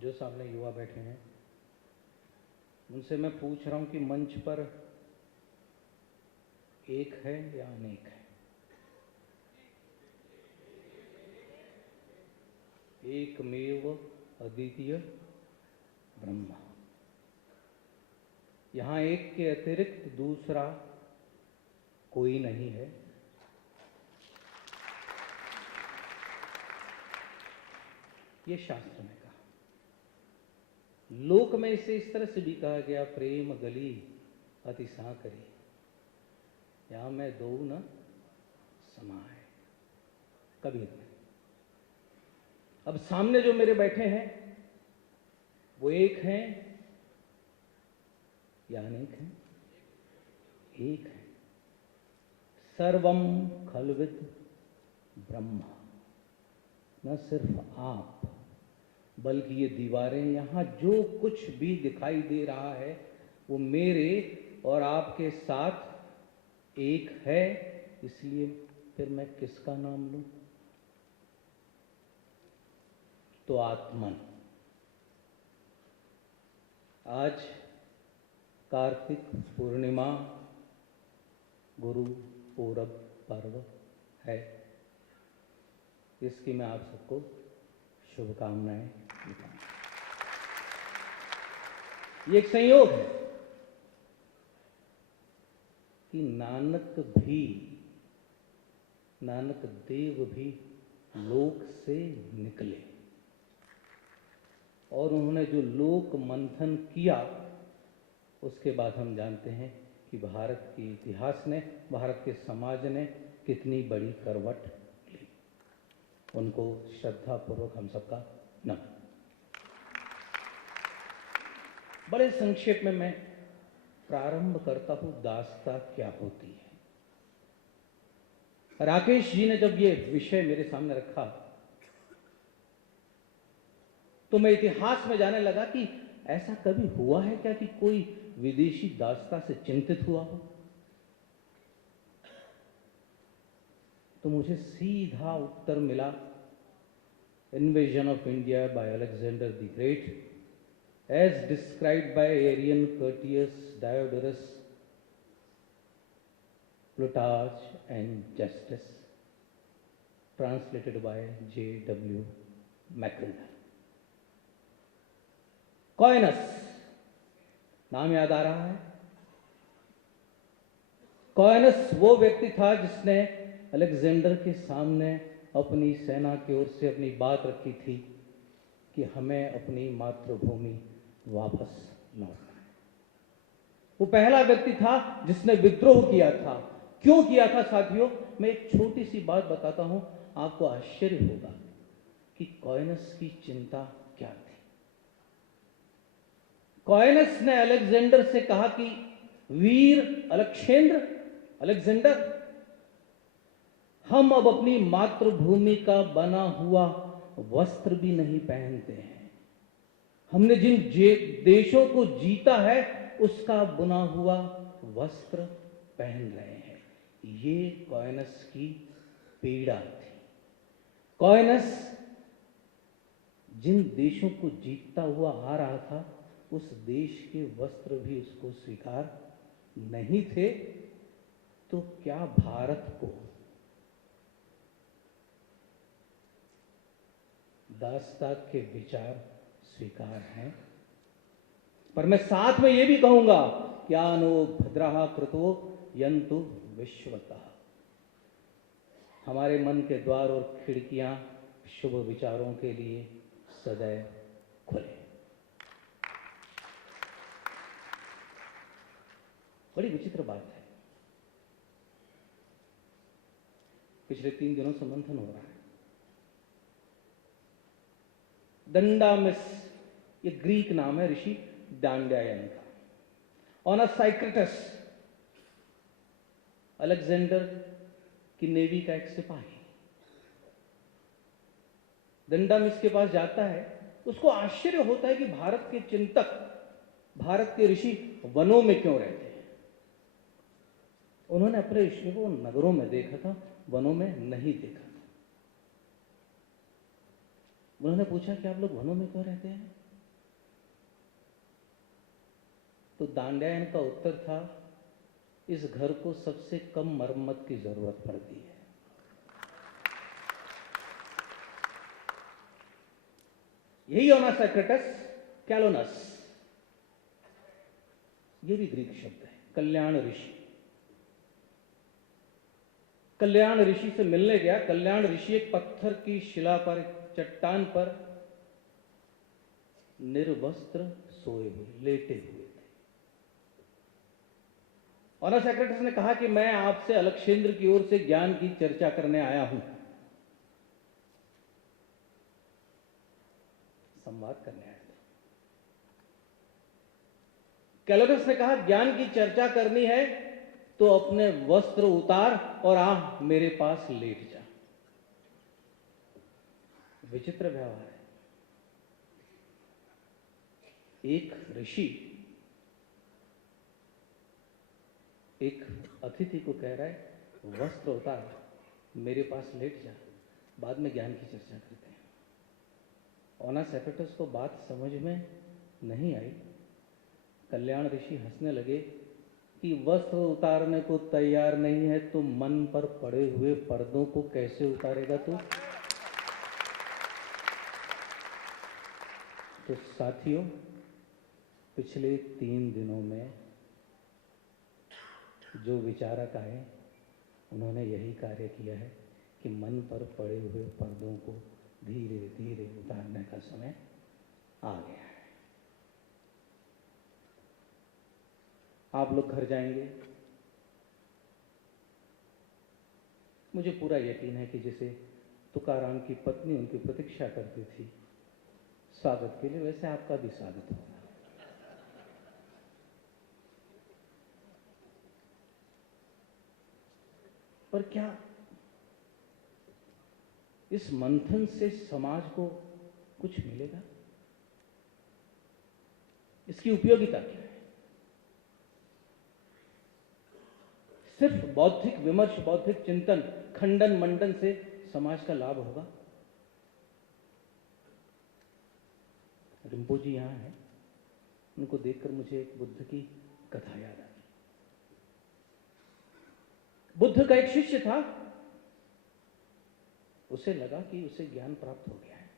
जो सामने युवा बैठे हैं उनसे मैं पूछ रहा हूं कि मंच पर एक है या अनेक है? एकमेव अद्वितीय ब्रह्म। यहां एक के अतिरिक्त दूसरा कोई नहीं है। ये शास्त्र में कहा। लोक में इसे इस तरह से भी कहा गया, प्रेम गली अति साकरी, यहां मैं दो न समाए। कबीर ने। अब सामने जो मेरे बैठे हैं वो एक हैं या अनेक हैं? एक है। सर्वम खलविद ब्रह्म। न सिर्फ आप बल्कि ये दीवारें, यहां जो कुछ भी दिखाई दे रहा है वो मेरे और आपके साथ एक है। इसलिए फिर मैं किसका नाम लूं? तो आत्मन। आज कार्तिक पूर्णिमा, गुरु पूरब पर्व है। इसकी मैं आप सबको शुभकामनाएं देता हूं। ये एक संयोग है कि नानक देव भी लोक से निकले और उन्होंने जो लोक मंथन किया उसके बाद हम जानते हैं कि भारत के इतिहास ने, भारत के समाज ने कितनी बड़ी करवट ली। उनको श्रद्धापूर्वक हम सबका नमन। बड़े संक्षेप में मैं प्रारंभ करता हूं, दास्ता क्या होती है। राकेश जी ने जब ये विषय मेरे सामने रखा तो मैं इतिहास में जाने लगा कि ऐसा कभी हुआ है क्या कि कोई विदेशी दास्ता से चिंतित हुआ हो। तो मुझे सीधा उत्तर मिला, invasion of India by Alexander the Great as described by Arrian, Curtius, Diodorus, Plutarch and Justin, translated by J.W. McCrindle. Coins नाम याद आ रहा है? कॉइनस वो व्यक्ति था जिसने अलेक्जेंडर के सामने अपनी सेना की ओर से अपनी बात रखी थी कि हमें अपनी मातृभूमि वापस लौटना है। वो पहला व्यक्ति था जिसने विद्रोह किया था। क्यों किया था साथियों? मैं एक छोटी सी बात बताता हूं, आपको आश्चर्य होगा कि कॉइनस की चिंता क्या थी। कॉइनस ने अलेक्जेंडर से कहा कि वीर अलेक्जेंडर, हम अब अपनी मातृभूमि का बना हुआ वस्त्र भी नहीं पहनते हैं। हमने जिन देशों को जीता है उसका बुना हुआ वस्त्र पहन रहे हैं। ये कॉइनस की पीड़ा थी। कॉइनस जिन देशों को जीतता हुआ आ रहा था उस देश के वस्त्र भी उसको स्वीकार नहीं थे। तो क्या भारत को दास्ता के विचार स्वीकार हैं? पर मैं साथ में यह भी कहूंगा, क्या नो भद्रहा कृतो यंतु विश्वतः। हमारे मन के द्वार और खिड़कियां शुभ विचारों के लिए सदैव खुले। बड़ी विचित्र बात है। पिछले 3 दिनों से मंथन हो रहा है। दंडामिस, ये ग्रीक नाम है ऋषि दांड्यायन का। ओनासाइक्रिटस, अलेक्जेंडर की नेवी का एक सिपाही, दंडामिस के पास जाता है। उसको आश्चर्य होता है कि भारत के चिंतक, भारत के ऋषि वनों में क्यों रहते हैं। उन्होंने अपने ऋषि को नगरों में देखा था, वनों में नहीं देखा था। उन्होंने पूछा कि आप लोग वनों में क्यों रहते हैं? तो दांड्यायन का उत्तर था, इस घर को सबसे कम मरम्मत की जरूरत पड़ती है। यही ओना सेक्रेटस कैलोनस, ये भी ग्रीक शब्द है, कल्याण ऋषि। कल्याण ऋषि से मिलने गया। कल्याण ऋषि एक पत्थर की शिला पर, एक चट्टान पर निर्वस्त्र सोए हुए, लेटे हुए थे। ओना सेक्रेटस ने कहा कि मैं आपसे अलक्षेंद्र की ओर से ज्ञान की चर्चा करने आया हूं, संवाद करने आया था। कैलोनस ने कहा, ज्ञान की चर्चा करनी है तो अपने वस्त्र उतार और आ मेरे पास लेट जा। विचित्र व्यवहार है। एक ऋषि एक अतिथि को कह रहा है, वस्त्र उतार, मेरे पास लेट जा, बाद में ज्ञान की चर्चा करते हैं। ओना सेक्रेटस को बात समझ में नहीं आई। कल्याण ऋषि हंसने लगे कि वस्त्र उतारने को तैयार नहीं है तो मन पर पड़े हुए पर्दों को कैसे उतारेगा तू? तो साथियों, पिछले 3 दिनों में जो विचारक आए, उन्होंने यही कार्य किया है कि मन पर पड़े हुए पर्दों को धीरे धीरे उतारने का समय आ गया है। आप लोग घर जाएंगे, मुझे पूरा यकीन है कि जैसे तुकाराम की पत्नी उनकी प्रतीक्षा करती थी स्वागत के लिए, वैसे आपका भी स्वागत होगा। पर क्या इस मंथन से समाज को कुछ मिलेगा? इसकी उपयोगिता क्या है? सिर्फ बौद्धिक विमर्श, बौद्धिक चिंतन, खंडन मंडन से समाज का लाभ होगा? रिम्पोजी यहां है, उनको देखकर मुझे एक बुद्ध की कथा याद आई। बुद्ध का एक शिष्य था, उसे लगा कि उसे ज्ञान प्राप्त हो गया है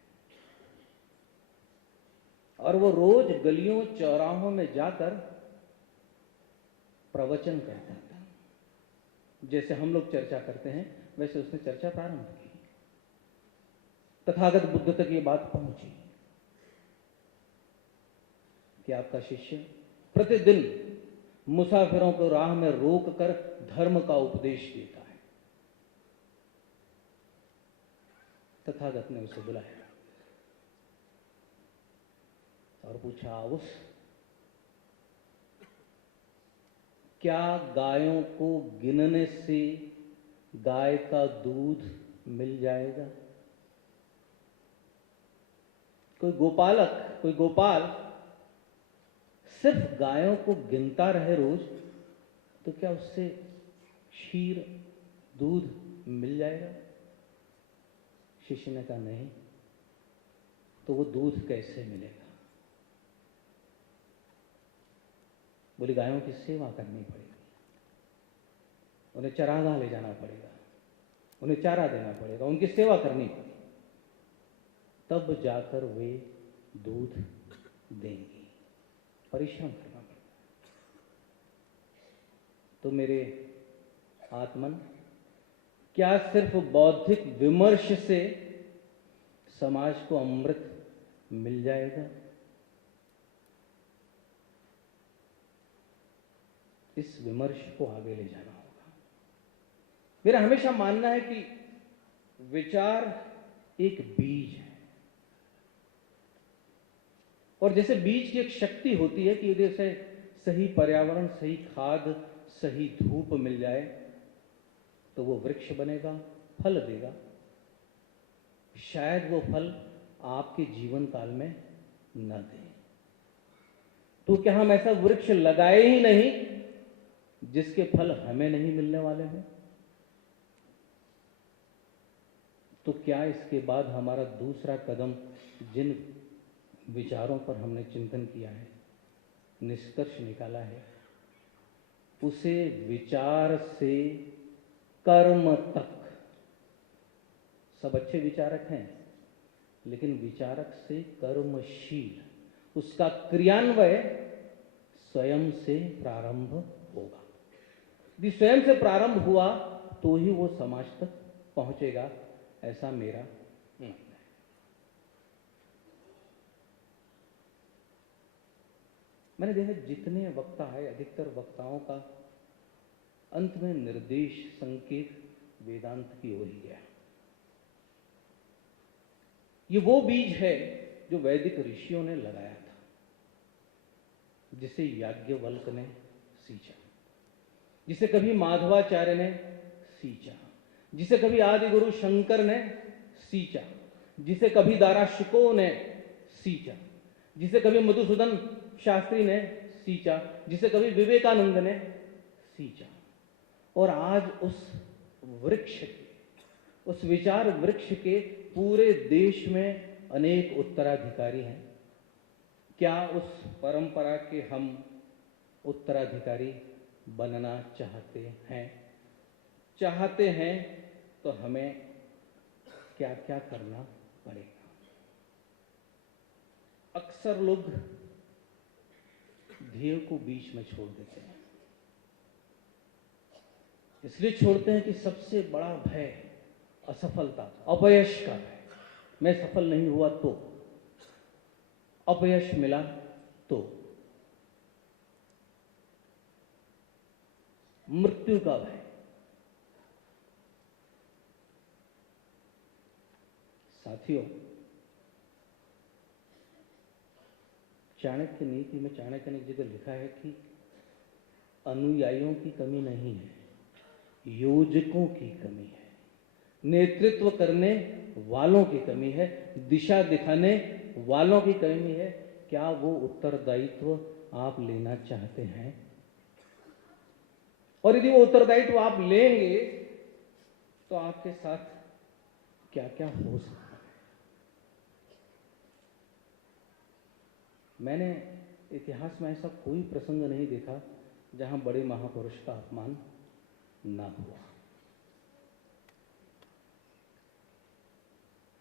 और वो रोज गलियों चौराहों में जाकर प्रवचन करता था। जैसे हम लोग चर्चा करते हैं वैसे उसने चर्चा प्रारंभ की। तथागत बुद्ध तक ये बात पहुंची कि आपका शिष्य प्रतिदिन मुसाफिरों को राह में रोककर धर्म का उपदेश देता है। तथागत ने उसे बुलाया और पूछा, उस क्या गायों को गिनने से गाय का दूध मिल जाएगा? कोई गोपालक, कोई गोपाल सिर्फ गायों को गिनता रहे रोज, तो क्या उससे क्षीर, दूध मिल जाएगा? शिष्य ने कहा, नहीं। तो वो दूध कैसे मिलेगा? बोले, गायों की सेवा करनी पड़ेगी, उन्हें चरागाह ले जाना पड़ेगा, उन्हें चारा देना पड़ेगा, उनकी सेवा करनी पड़ेगी, तब जाकर वे दूध देंगी। परिश्रम करना पड़ेगा। तो मेरे आत्मन, क्या सिर्फ बौद्धिक विमर्श से समाज को अमृत मिल जाएगा? इस विमर्श को आगे ले जाना होगा। मेरा हमेशा मानना है कि विचार एक बीज है और जैसे बीज की एक शक्ति होती है कि जैसे सही पर्यावरण, सही खाद, सही धूप मिल जाए तो वो वृक्ष बनेगा, फल देगा। शायद वो फल आपके जीवन काल में न दे, तो क्या हम ऐसा वृक्ष लगाए ही नहीं जिसके फल हमें नहीं मिलने वाले हैं? तो क्या इसके बाद हमारा दूसरा कदम, जिन विचारों पर हमने चिंतन किया है, निष्कर्ष निकाला है, उसे विचार से कर्म तक, सब अच्छे विचारक हैं, लेकिन विचारक से कर्मशील, उसका क्रियान्वय स्वयं से प्रारंभ होगा। यदि स्वयं से प्रारंभ हुआ तो ही वो समाज तक पहुंचेगा, ऐसा मेरा मानना है। मैंने देखा जितने वक्ता है, अधिकतर वक्ताओं का अंत में निर्देश, संकेत वेदांत की ओर ही गया। ये वो बीज है जो वैदिक ऋषियों ने लगाया था, जिसे याज्ञवल्क ने सींचा, जिसे कभी माधवाचार्य ने सींचा, जिसे कभी आदि गुरु शंकर ने सींचा, जिसे कभी दाराशिकों ने सींचा, जिसे कभी मधुसूदन शास्त्री ने सींचा, जिसे कभी विवेकानंद ने सींचा। और आज उस वृक्ष के, उस विचार वृक्ष के पूरे देश में अनेक उत्तराधिकारी हैं। क्या उस परंपरा के हम उत्तराधिकारी बनना चाहते हैं? चाहते हैं तो हमें क्या क्या करना पड़ेगा? अक्सर लोग ध्येय को बीच में छोड़ देते हैं। इसलिए छोड़ते हैं कि सबसे बड़ा भय असफलता, अपयश का भय। मैं सफल नहीं हुआ तो, अपयश मिला तो, मृत्यु का भय। साथियों, चाणक्य नीति में चाणक्य ने एक जगह लिखा है कि अनुयायियों की कमी नहीं है, योजकों की कमी है, नेतृत्व करने वालों की कमी है, दिशा दिखाने वालों की कमी है। क्या वो उत्तरदायित्व आप लेना चाहते हैं? और यदि वो उत्तरदायित्व आप लेंगे तो आपके साथ क्या क्या हो सकता है? मैंने इतिहास में ऐसा कोई प्रसंग नहीं देखा जहां बड़े महापुरुष का अपमान ना हुआ।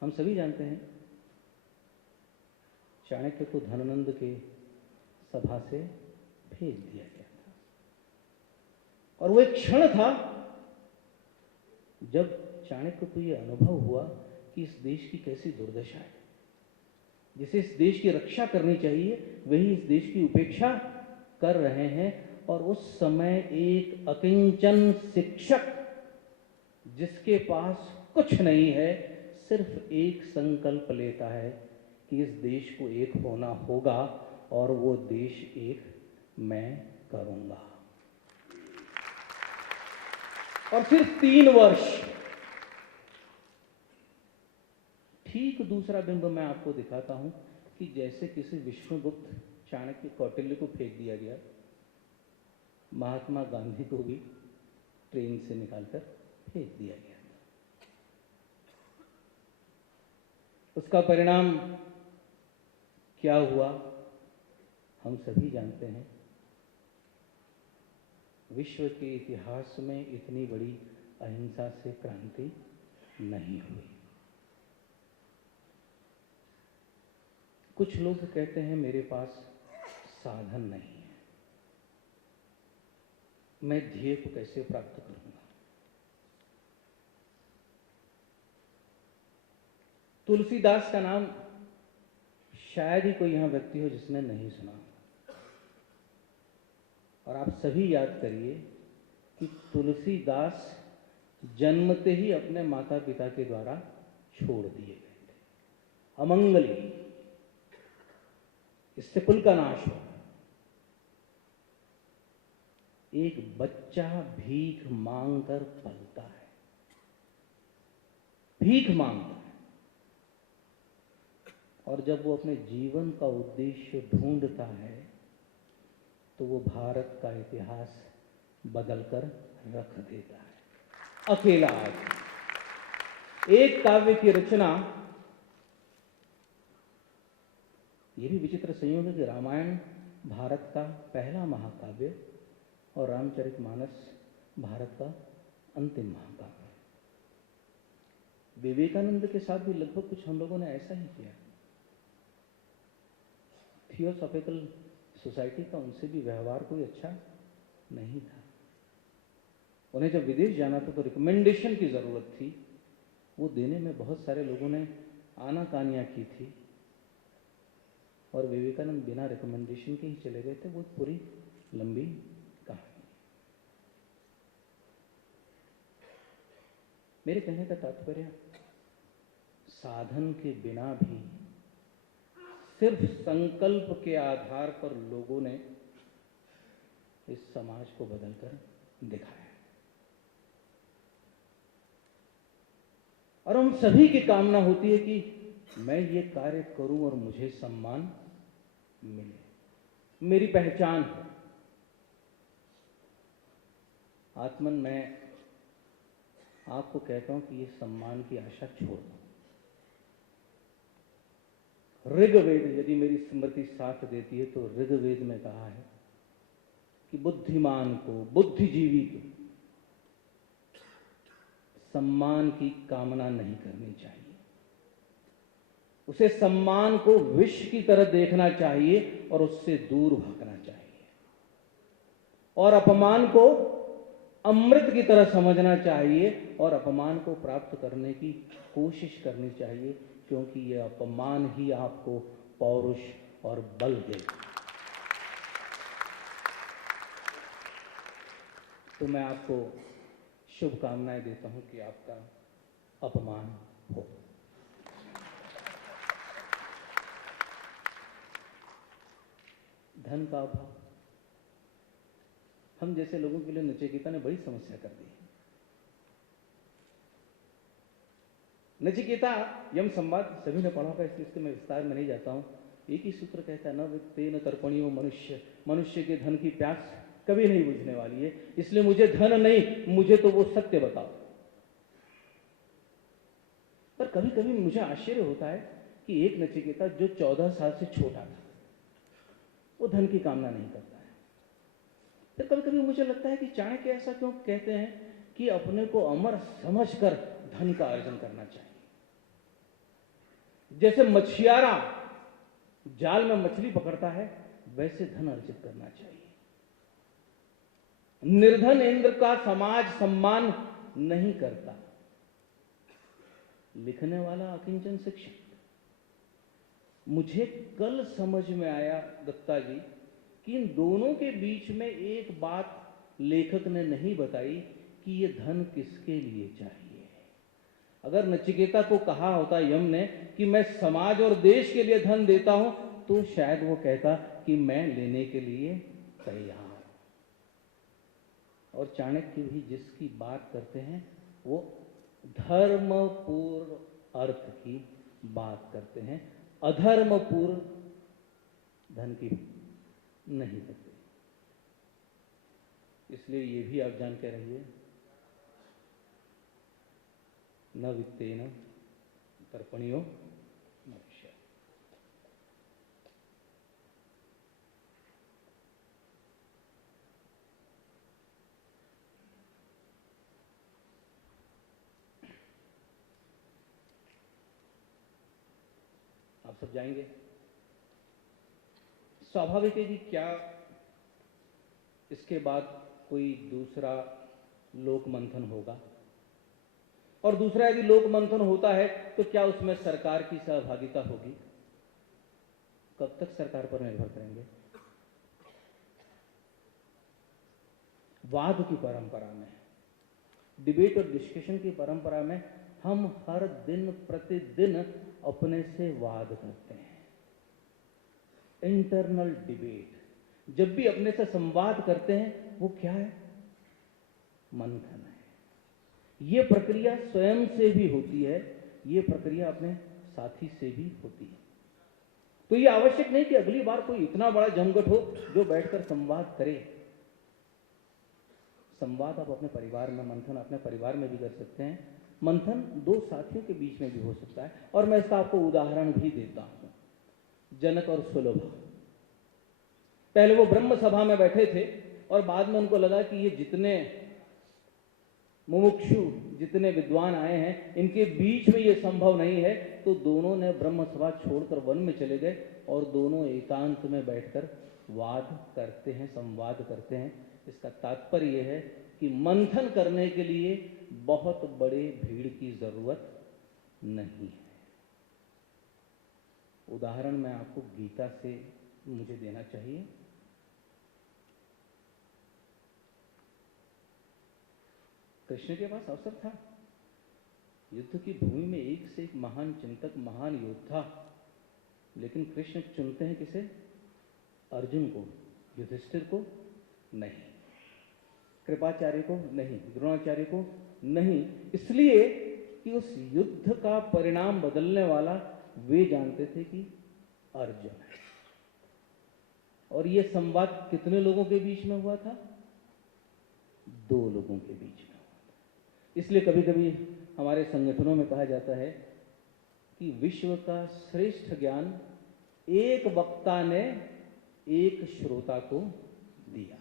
हम सभी जानते हैं चाणक्य को धनानंद के सभा से भेज दिया गया था, और वो एक क्षण था जब चाणक्य को यह अनुभव हुआ कि इस देश की कैसी दुर्दशा है। जिसे इस देश की रक्षा करनी चाहिए वही इस देश की उपेक्षा कर रहे हैं। और उस समय एक अकिंचन शिक्षक, जिसके पास कुछ नहीं है, सिर्फ एक संकल्प लेता है कि इस देश को एक होना होगा, और वो देश एक मैं करूंगा। और सिर्फ 3 वर्ष, ठीक दूसरा बिंब मैं आपको दिखाता हूं कि जैसे किसी विष्णुगुप्त, चाणक्य, कौटिल्य को फेंक दिया गया, महात्मा गांधी को भी ट्रेन से निकालकर फेंक दिया गया। उसका परिणाम क्या हुआ हम सभी जानते हैं। विश्व के इतिहास में इतनी बड़ी अहिंसा से क्रांति नहीं हुई। कुछ लोग कहते हैं मेरे पास साधन नहीं है, मैं ध्येय को कैसे प्राप्त करूंगा? तुलसीदास का नाम शायद ही कोई यहां व्यक्ति हो जिसने नहीं सुना। और आप सभी याद करिए कि तुलसीदास जन्मते ही अपने माता पिता के द्वारा छोड़ दिए गए थे, अमंगली, इससे कुल का नाश हो। एक बच्चा भीख मांगकर पलता है, भीख मांगता है, और जब वो अपने जीवन का उद्देश्य ढूंढता है तो वो भारत का इतिहास बदलकर रख देता है, अकेला आदमी। एक काव्य की रचना, ये भी विचित्र संयोग है कि रामायण भारत का पहला महाकाव्य और रामचरितमानस भारत का अंतिम महाकाव्य। विवेकानंद के साथ भी लगभग कुछ हम लोगों ने ऐसा ही किया। थियोसॉफिकल सोसाइटी का उनसे भी व्यवहार कोई अच्छा नहीं था। उन्हें जब विदेश जाना था तो रिकमेंडेशन की ज़रूरत थी, वो देने में बहुत सारे लोगों ने आनाकानियाँ की थी और विवेकानंद बिना रिकमेंडेशन के ही चले गए थे। वो पूरी लंबी कहानी। मेरे कहने का तात्पर्य, साधन के बिना भी सिर्फ संकल्प के आधार पर लोगों ने इस समाज को बदलकर दिखाया। और हम सभी की कामना होती है कि मैं ये कार्य करूं और मुझे सम्मान मिले, मेरी पहचान हो। आत्मन, मैं आपको कहता हूं कि ये सम्मान की आशा छोड़ दो। ऋग्वेद, यदि मेरी स्मृति साथ देती है तो ऋग्वेद में कहा है कि बुद्धिमान को, बुद्धिजीवी को सम्मान की कामना नहीं करनी चाहिए। उसे सम्मान को विष की तरह देखना चाहिए और उससे दूर भागना चाहिए, और अपमान को अमृत की तरह समझना चाहिए और अपमान को प्राप्त करने की कोशिश करनी चाहिए, क्योंकि यह अपमान ही आपको पौरुष और बल देगा। तो मैं आपको शुभकामनाएं देता हूं कि आपका अपमान हो। धन का अभाव हम जैसे लोगों के लिए नचिकेता ने बड़ी समस्या कर दी है। नचिकेता यम संवाद सभी ने पढ़ा होगा, इसलिए इसके मैं विस्तार में नहीं जाता हूं। एक ही सूत्र कहता है, न वित्तेन तर्पणीयो मनुष्य, मनुष्य के धन की प्यास कभी नहीं बुझने वाली है, इसलिए मुझे धन नहीं, मुझे तो वो सत्य बताओ। पर कभी कभी मुझे आश्चर्य होता है कि एक नचिकेता जो 14 साल से छोटा था, वो धन की कामना नहीं करता है। फिर कभी कभी मुझे लगता है कि चाणक्य ऐसा क्यों कहते हैं कि अपने को अमर समझकर धन का अर्जन करना चाहिए। जैसे मछियारा जाल में मछली पकड़ता है, वैसे धन अर्जित करना चाहिए। निर्धन इंद्र का समाज सम्मान नहीं करता। लिखने वाला अकिंचन शिक्षक। मुझे कल समझ में आया दत्ता जी कि इन दोनों के बीच में एक बात लेखक ने नहीं बताई कि ये धन किसके लिए चाहिए। अगर नचिकेता को कहा होता यम ने कि मैं समाज और देश के लिए धन देता हूं, तो शायद वो कहता कि मैं लेने के लिए तैयार हूं। और चाणक्य भी जिसकी बात करते हैं वो धर्मपूर्ण अर्थ की बात करते हैं, अधर्मपूर्ण धन की नहीं करते। इसलिए ये भी आप जान के रहिए, न वित्तेन तर्पणीयो मनुष्य। आप सब जाएंगे, स्वाभाविक है कि क्या इसके बाद कोई दूसरा लोक मंथन होगा, और दूसरा यदि लोक मंथन होता है तो क्या उसमें सरकार की सहभागिता होगी? कब तक सरकार पर निर्भर करेंगे? वाद की परंपरा में, डिबेट और डिस्कशन की परंपरा में हम हर दिन प्रतिदिन अपने से वाद करते हैं। इंटरनल डिबेट, जब भी अपने से संवाद करते हैं, वो क्या है? मंथन है। ये प्रक्रिया स्वयं से भी होती है, ये प्रक्रिया अपने साथी से भी होती है। तो ये आवश्यक नहीं कि अगली बार कोई इतना बड़ा जमघट हो जो बैठकर संवाद करे। संवाद आप अपने परिवार में, मंथन अपने परिवार में भी कर सकते हैं, मंथन दो साथियों के बीच में भी हो सकता है। और मैं इसका आपको उदाहरण भी देता हूं, जनक और सुलभ। पहले वो ब्रह्म सभा में बैठे थे और बाद में उनको लगा कि ये जितने मुमुक्षु, जितने विद्वान आए हैं, इनके बीच में ये संभव नहीं है, तो दोनों ने ब्रह्म सभा छोड़कर वन में चले गए और दोनों एकांत में बैठकर वाद करते हैं, संवाद करते हैं। इसका तात्पर्य यह है कि मंथन करने के लिए बहुत बड़े भीड़ की जरूरत नहीं है। उदाहरण मैं आपको गीता से मुझे देना चाहिए। कृष्ण के पास अवसर था, युद्ध की भूमि में एक से एक महान चिंतक, महान योद्धा, लेकिन कृष्ण चुनते हैं किसे? अर्जुन को, युधिष्ठिर को नहीं, कृपाचार्य को नहीं, द्रोणाचार्य को नहीं, इसलिए कि उस युद्ध का परिणाम बदलने वाला वे जानते थे कि अर्जुन है। और यह संवाद कितने लोगों के बीच में हुआ था? 2 लोगों के बीच में हुआ था। इसलिए कभी कभी हमारे संगठनों में कहा जाता है कि विश्व का श्रेष्ठ ज्ञान एक वक्ता ने एक श्रोता को दिया।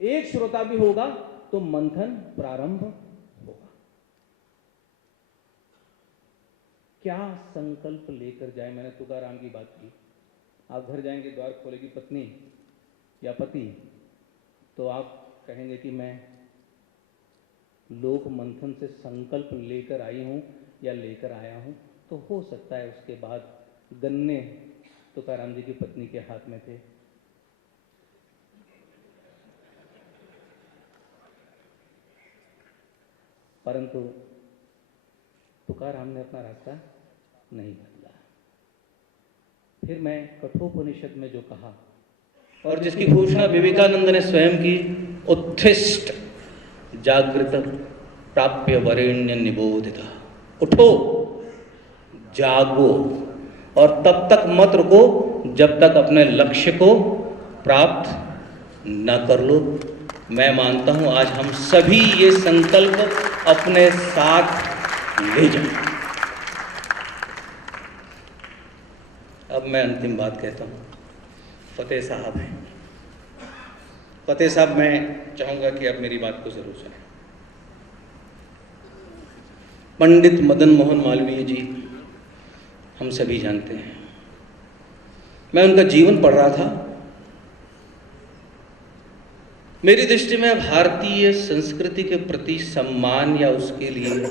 एक श्रोता भी होगा तो मंथन प्रारंभ होगा। क्या संकल्प लेकर जाए? मैंने तुकाराम की बात की। आप घर जाएंगे, द्वार खोलेगी पत्नी या पति, तो आप कहेंगे कि मैं लोक मंथन से संकल्प लेकर आई हूं या लेकर आया हूं, तो हो सकता है उसके बाद गन्ने तुकाराम जी की पत्नी के हाथ में थे, परंतु तुकाराम ने अपना रास्ता नहीं बदला। फिर मैं कठोपनिषद में जो कहा और जिसकी घोषणा विवेकानंद ने स्वयं की, उत्थिष्ठ जागृत प्राप्य वरेण्य निबोधिता, उठो जागो और तब तक मत रुको जब तक अपने लक्ष्य को प्राप्त न कर लो। मैं मानता हूं आज हम सभी ये संकल्प अपने साथ ले जाएं। अब मैं अंतिम बात कहता हूं। फतेह साहब हैं। फतेह साहब, मैं चाहूंगा कि आप मेरी बात को जरूर सुनें। पंडित मदन मोहन मालवीय जी हम सभी जानते हैं। मैं उनका जीवन पढ़ रहा था। मेरी दृष्टि में भारतीय संस्कृति के प्रति सम्मान या उसके लिए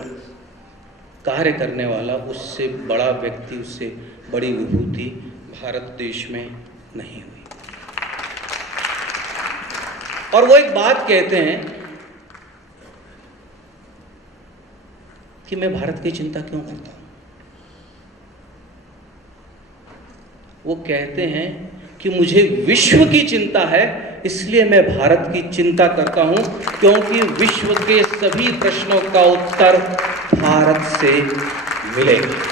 कार्य करने वाला उससे बड़ा व्यक्ति, उससे बड़ी विभूति भारत देश में नहीं हुई। और वो एक बात कहते हैं कि मैं भारत की चिंता क्यों करता हूं। वो कहते हैं कि मुझे विश्व की चिंता है, इसलिए मैं भारत की चिंता करता हूं, क्योंकि विश्व के सभी प्रश्नों का उत्तर भारत से मिलेगा।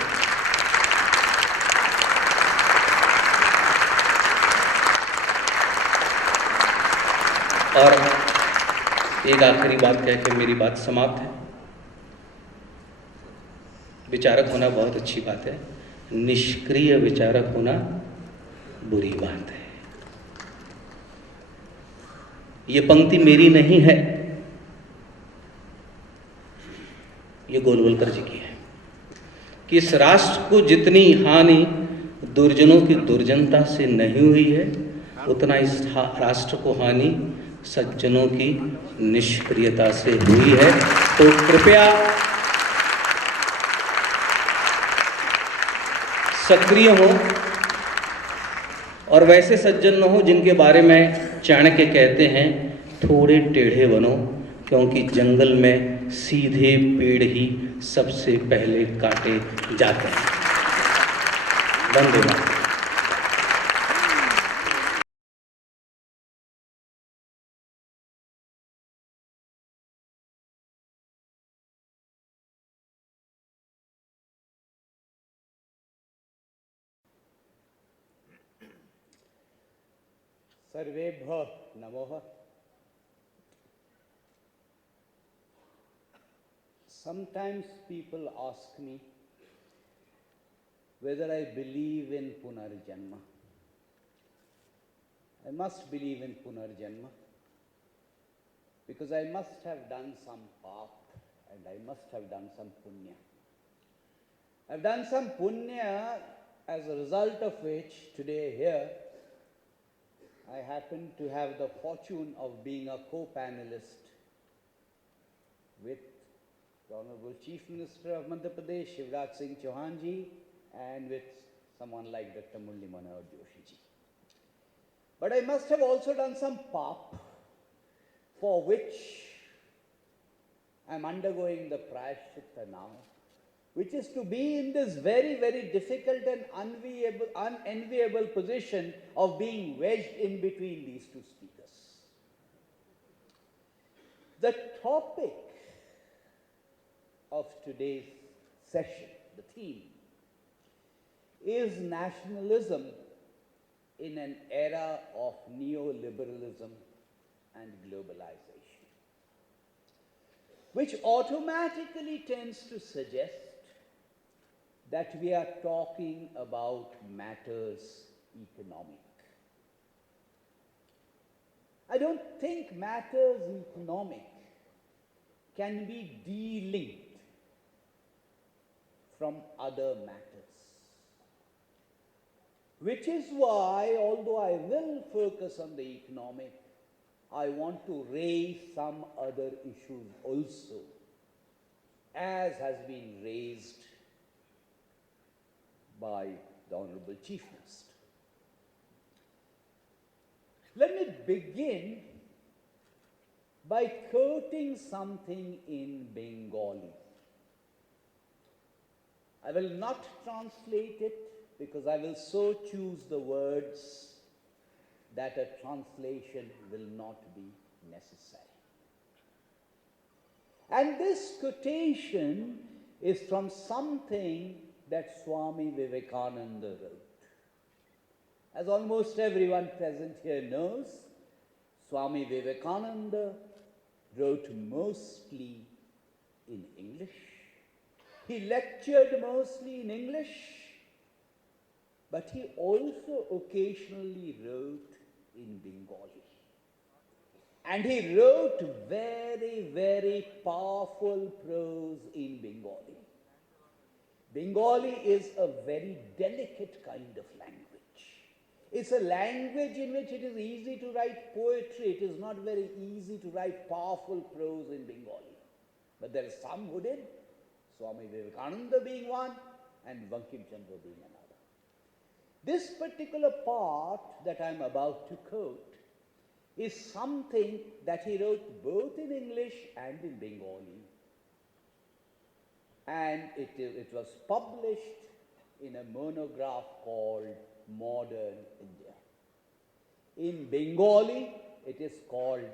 और एक आखिरी बात कह के मेरी बात समाप्त है। विचारक होना बहुत अच्छी बात है, निष्क्रिय विचारक होना बुरी बात है। ये पंक्ति मेरी नहीं है, ये गोलवलकर जी की है कि इस राष्ट्र को जितनी हानि दुर्जनों की दुर्जनता से नहीं हुई है, उतना इस राष्ट्र को हानि सज्जनों की निष्क्रियता से हुई है। तो कृपया सक्रिय हो और वैसे सज्जन न हो जिनके बारे में चाणक्य कहते हैं थोड़े टेढ़े बनो, क्योंकि जंगल में सीधे पेड़ ही सबसे पहले काटे जाते हैं। वंदे मातरम। सर्वेभ्यो नमः। Sometimes people ask me whether I believe in Punarjanma. I must believe in Punarjanma because I must have done some paap and I must have done some punya. I've done some punya as a result of which today here I happen to have the fortune of being a co-panelist with the Honorable Chief Minister of Madhya Pradesh, Shivraj Singh Chauhan ji, and with someone like Dr. Murli Manohar Joshi ji. But I must have also done some paap for which I'm undergoing the prayaschitta now, which is to be in this very, very difficult and unenviable position of being wedged in between these two speakers. The topic of today's session, the theme, is nationalism in an era of neoliberalism and globalization, which automatically tends to suggest that we are talking about matters economic. I don't think matters economic can be de-linked from other matters. Which is why, although I will focus on the economic, I want to raise some other issues also, as has been raised by the Honorable Chief Minister. Let me begin by quoting something in Bengali. I will not translate it because I will so choose the words that a translation will not be necessary. And this quotation is from something that Swami Vivekananda wrote. As almost everyone present here knows, Swami Vivekananda wrote mostly in English. He lectured mostly in English, but he also occasionally wrote in Bengali. And he wrote very, very powerful prose in Bengali. Bengali is a very delicate kind of language. It's a language in which it is easy to write poetry. It is not very easy to write powerful prose in Bengali. But there are some who did, Swami Vivekananda being one, and Bankim Chandra being another. This particular part that I'm about to quote is something that he wrote both in English and in Bengali. And it was published in a monograph called Modern India. In Bengali, it is called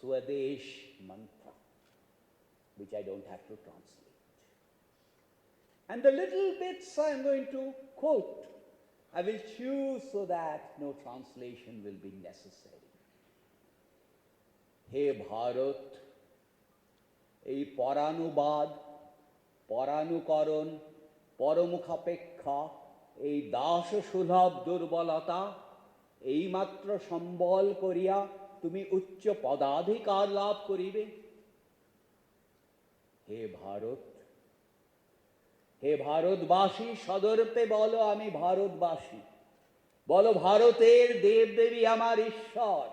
Swadesh Mantra, which I don't have to translate. And the little bits I'm going to quote, I will choose so that no translation will be necessary. He Bharat, ei পরানুবাদ পরানুকরণ পরমুখাপেক্ষা এই দাস সুলভ দুর্বলতা এইমাত্র সম্বল করিয়া তুমি উচ্চ পদাধিকার লাভ করিবে। হে ভারতবাসী সদর্পে বলো আমি ভারতবাসী, বলো ভারতের দেবদেবী আমার ঈশ্বর,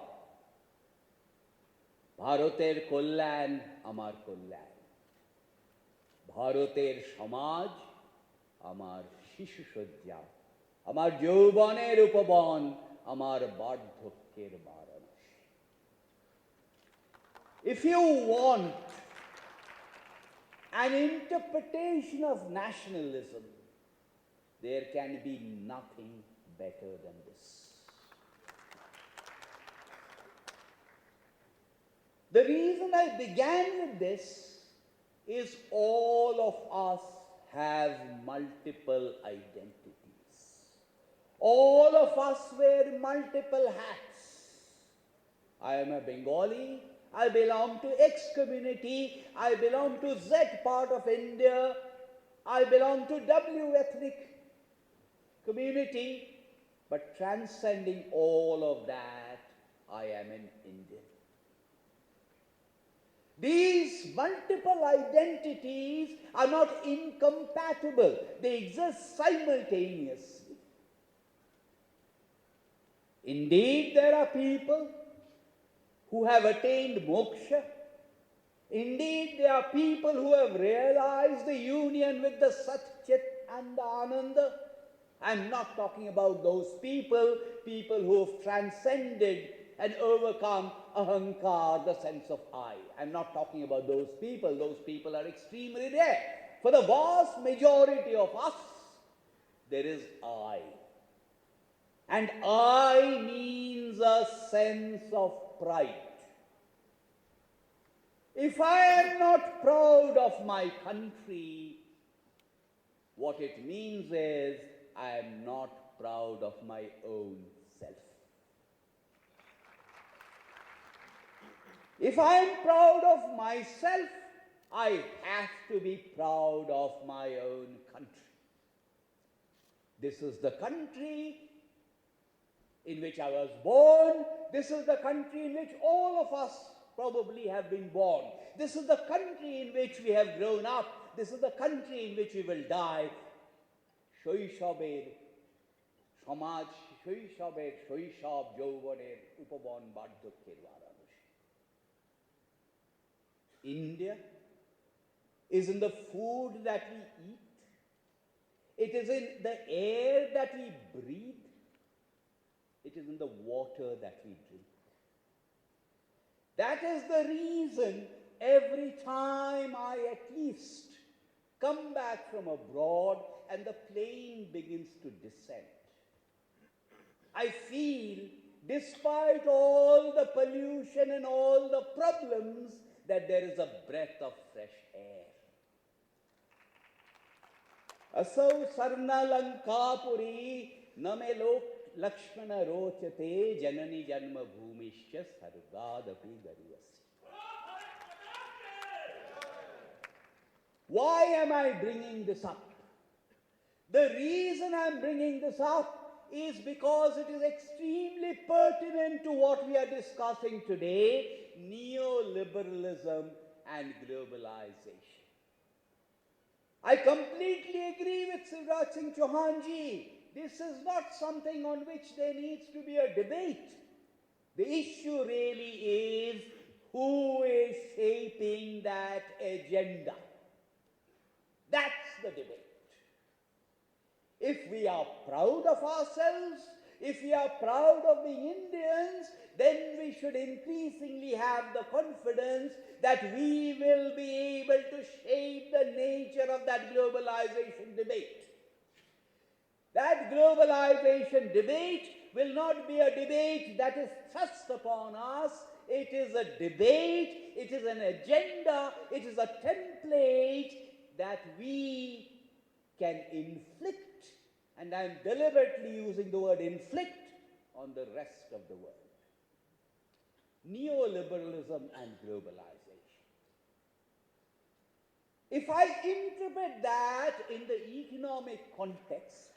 ভারতের কল্যাণ আমার কল্যাণ, ভারতের সমাজ আমার শিশুসজ্জা, আমার যৌবনের উপবন, আমার বার্ধক্যের Varanasi. If you want an interpretation of nationalism, there can be nothing better than this. The reason I began with this is all of us have multiple identities. All of us wear multiple hats. I am a Bengali. I belong to X community. I belong to Z part of India. I belong to W ethnic community. But transcending all of that, I am an Indian. These multiple identities are not incompatible. They exist simultaneously. Indeed, there are people who have attained moksha. Indeed, there are people who have realized the union with the Sat Chit and the Ananda. I'm not talking about those people who have transcended and overcome ahankar, the sense of I. I'm not talking about those people. Those people are extremely rare. For the vast majority of us, there is I. And I means a sense of pride. If I am not proud of my country, what it means is I am not proud of my own self. If I am proud of myself, I have to be proud of my own country. This is the country in which I was born. This is the country in which all of us probably have been born. This is the country in which we have grown up. This is the country in which we will die. শৈশবের সমাজ শৈশব যৌবনের উপবন বার্ধক্যের Varanasi. India is in the food that we eat. It is in the air that we breathe. It is in the water that we drink. That is the reason every time I at least come back from abroad and the plane begins to descend, I feel, despite all the pollution and all the problems, that there is a breath of fresh air. Asau sarna lankapuri namelok lakshmana rochate janani janma bhumishya sargadapi garivasi. Why am I bringing this up? The reason I'm bringing this up is because it is extremely pertinent to what we are discussing today, neoliberalism and globalization. I completely agree with Sivraj Singh Chauhan ji. This is not something on which there needs to be a debate. The issue really is who is shaping that agenda. That's the debate. If we are proud of ourselves, if we are proud of being Indians, then we should increasingly have the confidence that we will be able to shape the nature of that globalization debate. That globalization debate will not be a debate that is thrust upon us. It is a debate, it is an agenda, it is a template that we can inflict, and I am deliberately using the word inflict, on the rest of the world. Neoliberalism and globalization. If I interpret that in the economic context,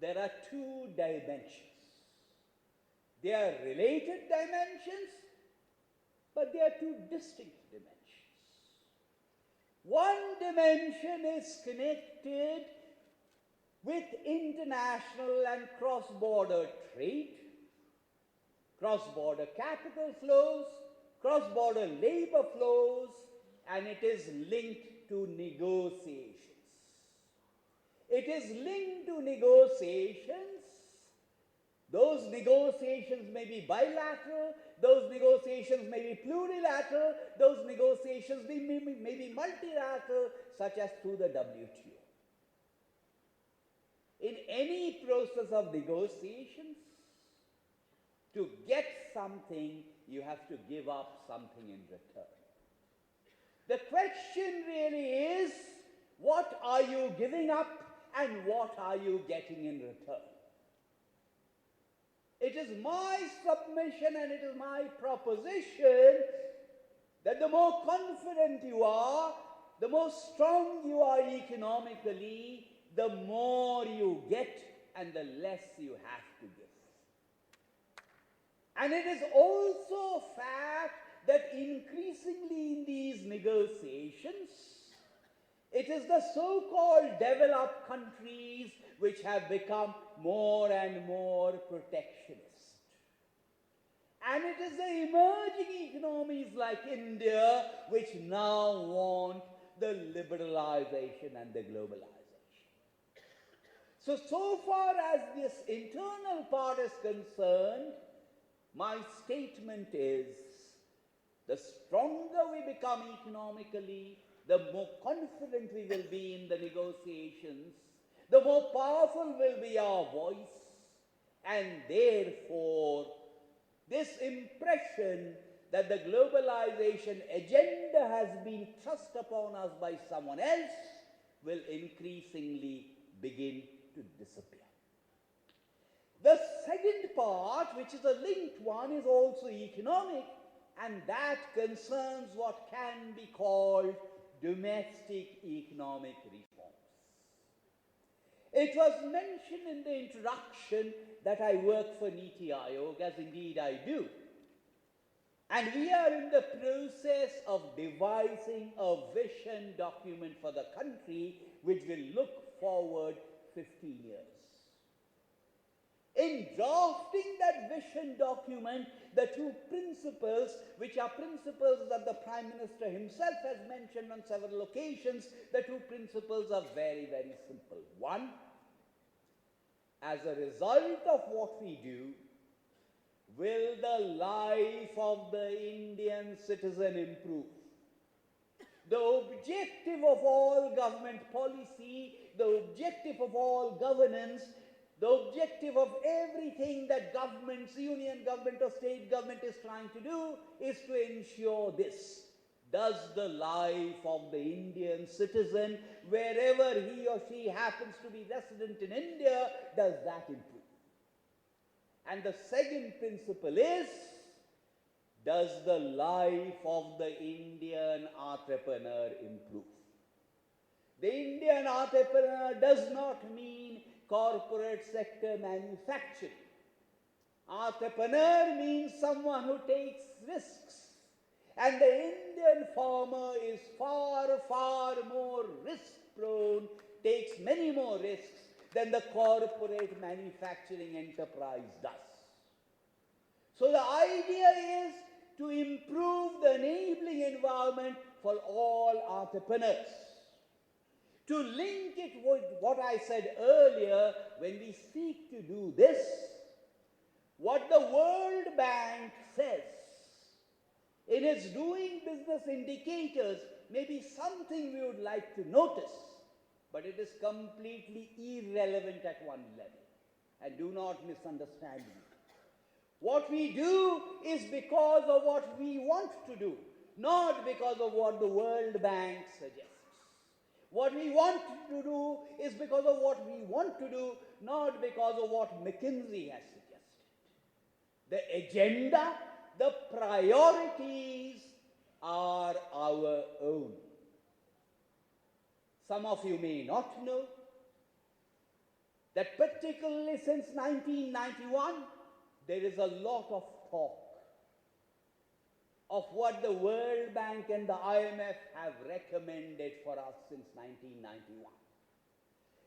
there are two dimensions. They are related dimensions, but they are two distinct dimensions. One dimension is connected with international and cross-border trade, cross-border capital flows, cross-border labor flows, and it is linked to negotiations. It is linked to negotiations. Those negotiations may be bilateral, those negotiations may be plurilateral, those negotiations may be multilateral, such as through the WTO. In any process of negotiations, to get something, you have to give up something in return. The question really is, what are you giving up and what are you getting in return? It is my submission and it is my proposition that the more confident you are, the more strong you are economically, the more you get and the less you have to And it is also a fact that increasingly in these negotiations, it is the so-called developed countries which have become more and more protectionist. And it is the emerging economies like India which now want the liberalization and the globalization. So far as this internal part is concerned, my statement is, the stronger we become economically, the more confident we will be in the negotiations, the more powerful will be our voice, and therefore, this impression that the globalization agenda has been thrust upon us by someone else will increasingly begin to disappear. The second part, which is a linked one, is also economic, and that concerns what can be called domestic economic reforms. It was mentioned in the introduction that I work for Niti Aayog, as indeed I do. And we are in the process of devising a vision document for the country which will look forward 15 years. In drafting that vision document, the two principles, which are principles that the Prime Minister himself has mentioned on several occasions, the two principles are very, very simple. One, as a result of what we do, will the life of the Indian citizen improve? The objective of all government policy, the objective of all governance, the objective of everything that governments, union government or state government is trying to do is to ensure this. Does the life of the Indian citizen, wherever he or she happens to be resident in India, does that improve? And the second principle is, does the life of the Indian entrepreneur improve? The Indian entrepreneur does not mean corporate sector manufacturing. Entrepreneur means someone who takes risks. And the Indian farmer is far, far more risk-prone, takes many more risks than the corporate manufacturing enterprise does. So the idea is to improve the enabling environment for all entrepreneurs. To link it with what I said earlier, when we seek to do this, what the World Bank says in its doing business indicators may be something we would like to notice, but it is completely irrelevant at one level. And do not misunderstand me. What we do is because of what we want to do, not because of what the World Bank suggests. What we want to do is because of what we want to do, not because of what McKinsey has suggested. The agenda, the priorities are our own. Some of you may not know that particularly since 1991, there is a lot of talk of what the World Bank and the IMF have recommended for us since 1991.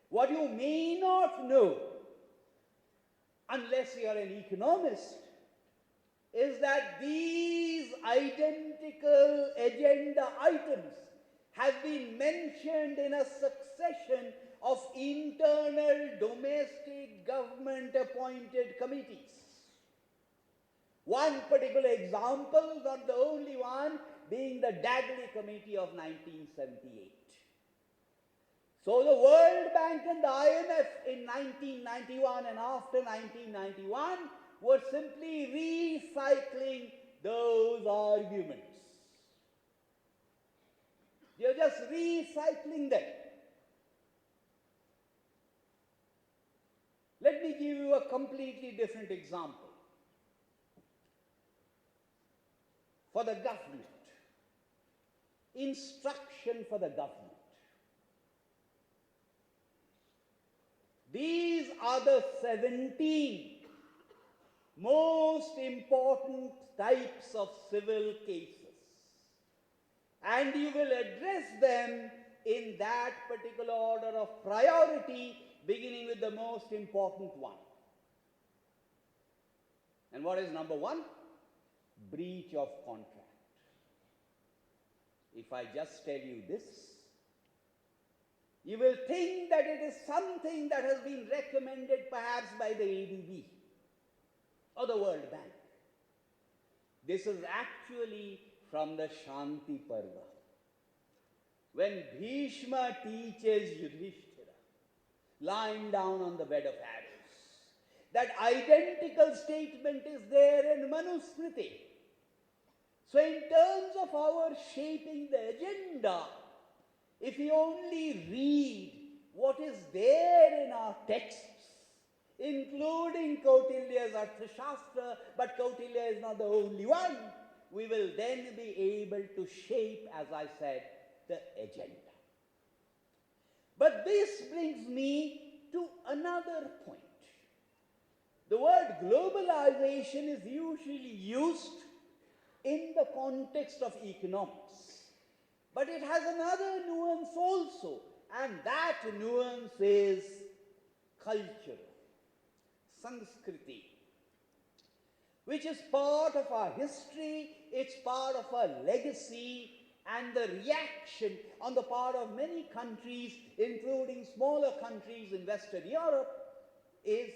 What you may not know, unless you are an economist, is that these identical agenda items have been mentioned in a succession of internal domestic government appointed committees. One particular example, not the only one, being the Dagley Committee of 1978. So the World Bank and the IMF in 1991 and after 1991 were simply recycling those arguments. They are just recycling them. Let me give you a completely different example. For the government, instruction for the government. These are the 17 most important types of civil cases. And you will address them in that particular order of priority, beginning with the most important one. And what is number one? Breach of contract. If I just tell you this, you will think that it is something that has been recommended perhaps by the ADB or the World Bank. This is actually from the Shanti Parva. When Bhishma teaches Yudhishthira, lying down on the bed of arrows, that identical statement is there in Manusmriti. So in terms of our shaping the agenda, if we only read what is there in our texts, including Kautilya's Arthashastra, but Kautilya is not the only one, we will then be able to shape, as I said, the agenda. But this brings me to another point. The word globalization is usually used in the context of economics. But it has another nuance also, and that nuance is culture, Sanskriti, which is part of our history, it's part of our legacy, and the reaction on the part of many countries, including smaller countries in Western Europe, is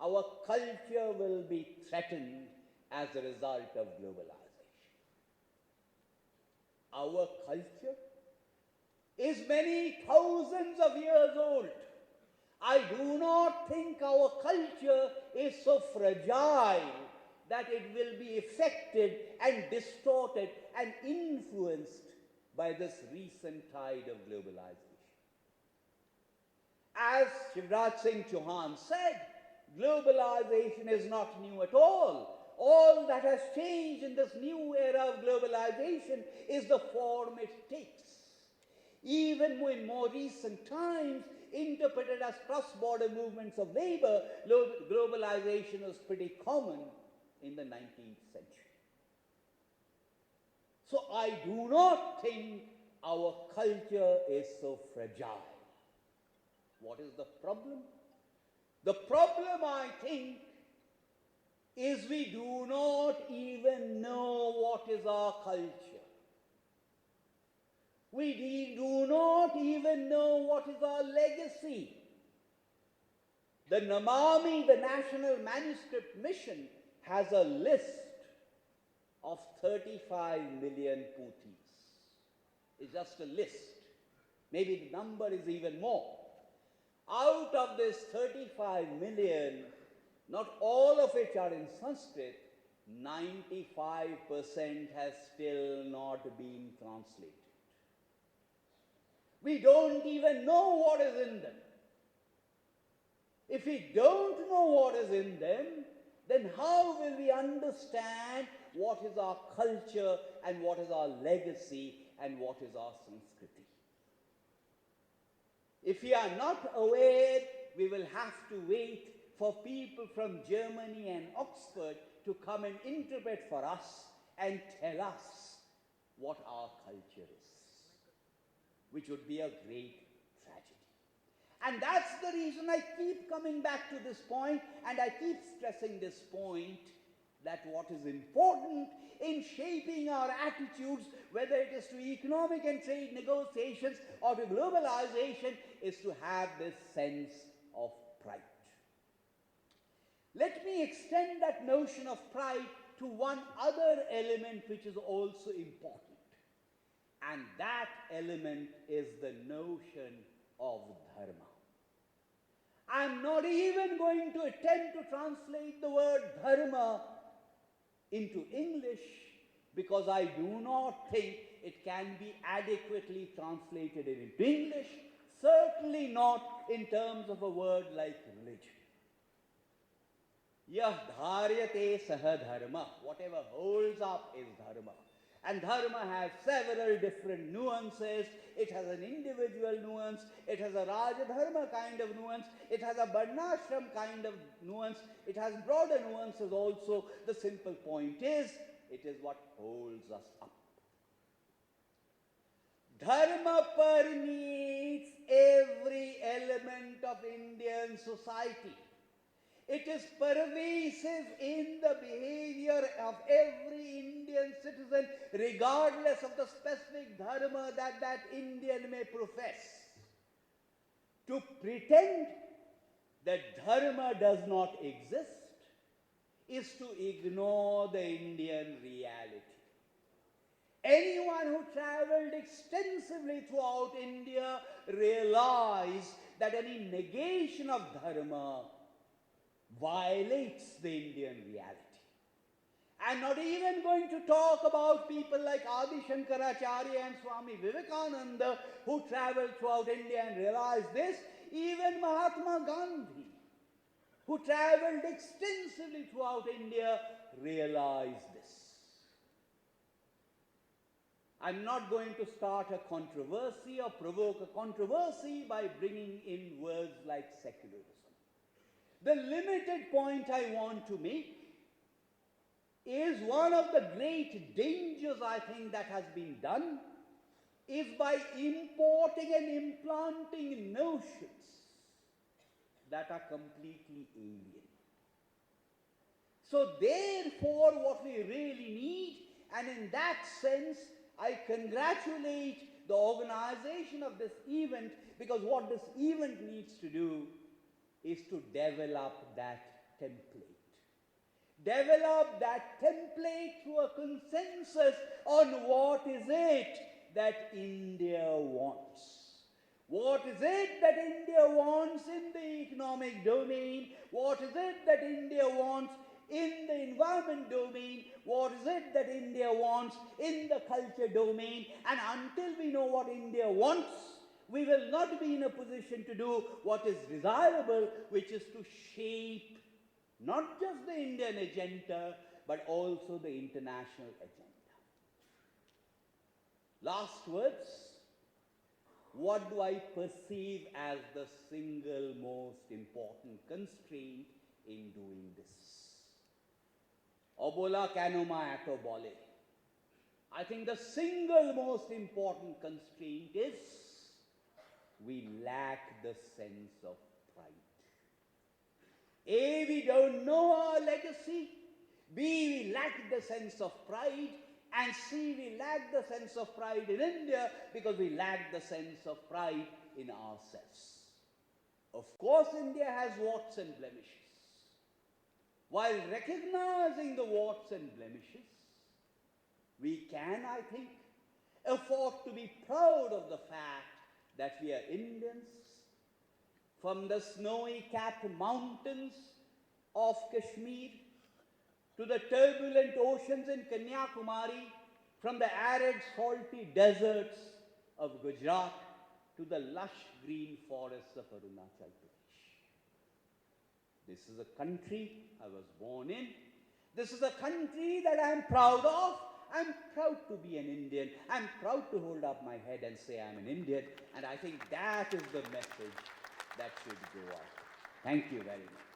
our culture will be threatened as a result of globalization. Our culture is many thousands of years old. I do not think our culture is so fragile that it will be affected and distorted and influenced by this recent tide of globalization. As Shivraj Singh Chauhan said, globalization is not new at all. All that has changed in this new era of globalization is the form it takes. Even in more recent times, interpreted as cross-border movements of labor, globalization was pretty common in the 19th century. So I do not think our culture is so fragile. What is the problem? The problem, I think, is we do not even know what is our culture. We do not even know what is our legacy. The Namami, the National Manuscript Mission, has a list of 35 million puthis. It's just a list. Maybe the number is even more. Out of this 35 million, not all of which are in Sanskrit, 95% has still not been translated. We don't even know what is in them. If we don't know what is in them, then how will we understand what is our culture and what is our legacy and what is our Sanskriti? If we are not aware, we will have to wait for people from Germany and Oxford to come and interpret for us and tell us what our culture is, which would be a great tragedy. And that's the reason I keep coming back to this point, and I keep stressing this point, that what is important in shaping our attitudes, whether it is to economic and trade negotiations or to globalization, is to have this sense of pride. Let me extend that notion of pride to one other element which is also important. And that element is the notion of dharma. I'm not even going to attempt to translate the word dharma into English, because I do not think it can be adequately translated into English, certainly not in terms of a word like religion. Yah dharyate saha dharma, whatever holds up is dharma. And dharma has several different nuances. It has an individual nuance. It has a Rajadharma kind of nuance. It has a Varnashram kind of nuance. It has broader nuances also. The simple point is, it is what holds us up. Dharma permeates every element of Indian society. It is pervasive in the behavior of every Indian citizen, regardless of the specific dharma that that Indian may profess. To pretend that dharma does not exist is to ignore the Indian reality. Anyone who traveled extensively throughout India realized that any negation of dharma violates the Indian reality. I'm not even going to talk about people like Adi Shankaracharya and Swami Vivekananda who traveled throughout India and realized this. Even Mahatma Gandhi, who traveled extensively throughout India, realized this. I'm not going to start a controversy or provoke a controversy by bringing in words like secularism. The limited point I want to make is one of the great dangers, I think, that has been done is by importing and implanting notions that are completely alien. So therefore, what we really need, and in that sense, I congratulate the organization of this event, because what this event needs to do is to develop that template. Develop that template through a consensus on what is it that India wants. What is it that India wants in the economic domain? What is it that India wants in the environment domain? What is it that India wants in the culture domain? And until we know what India wants, we will not be in a position to do what is desirable, which is to shape not just the Indian agenda, but also the international agenda. Last words, what do I perceive as the single most important constraint in doing this? Obola kanoma ato bole. I think the single most important constraint is we lack the sense of pride. A, we don't know our legacy. B, we lack the sense of pride. And C, we lack the sense of pride in India because we lack the sense of pride in ourselves. Of course, India has warts and blemishes. While recognizing the warts and blemishes, we can, I think, afford to be proud of the fact that we are Indians. From the snowy-capped mountains of Kashmir to the turbulent oceans in Kanyakumari, from the arid, salty deserts of Gujarat to the lush green forests of Arunachal Pradesh. This is a country I was born in. This is a country that I am proud of. I'm proud to be an Indian. I'm proud to hold up my head and say I'm an Indian. And I think that is the message that should go out. Thank you very much.